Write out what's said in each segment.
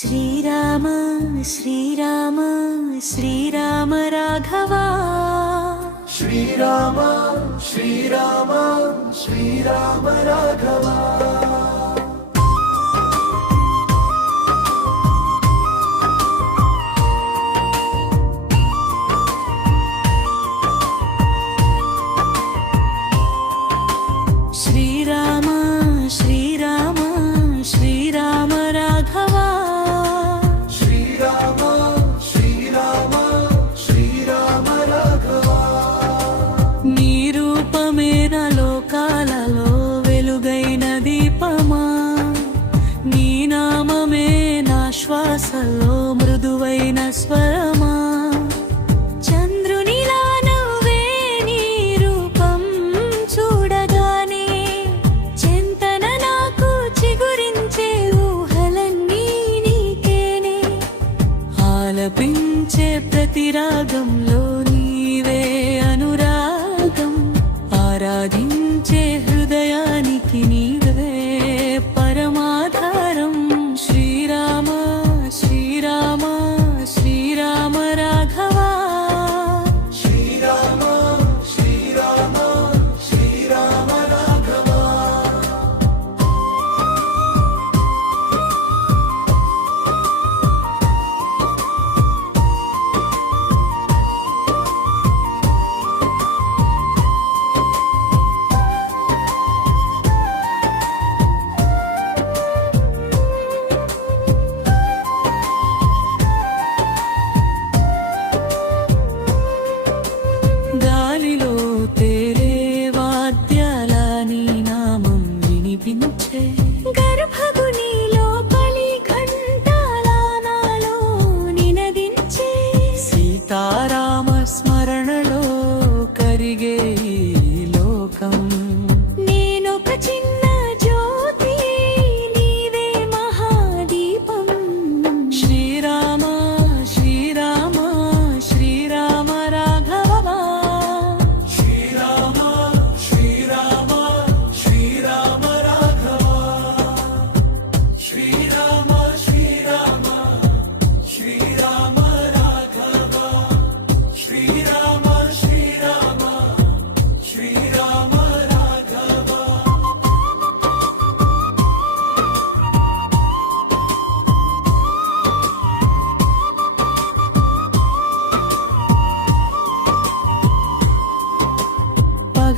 श्रीराम श्रीराम श्रीराम राघवा। श्रीराम श्रीराम श्रीराम राघवा। మృదువైన స్వర గర్భగుణీల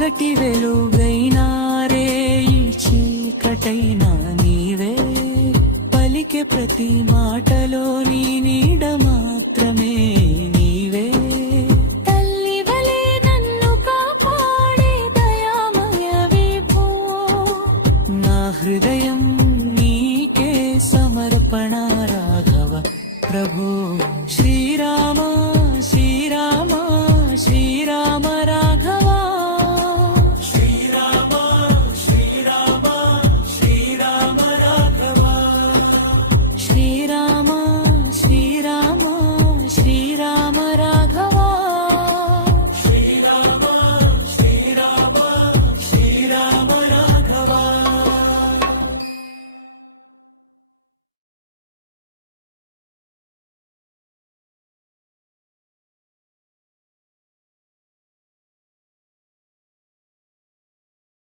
పగటి వెలుగైనా రే చీకటైనా నీవే. పలికే ప్రతి మాటలో నీ నీడ మాత్రమే నీవే. హృదయం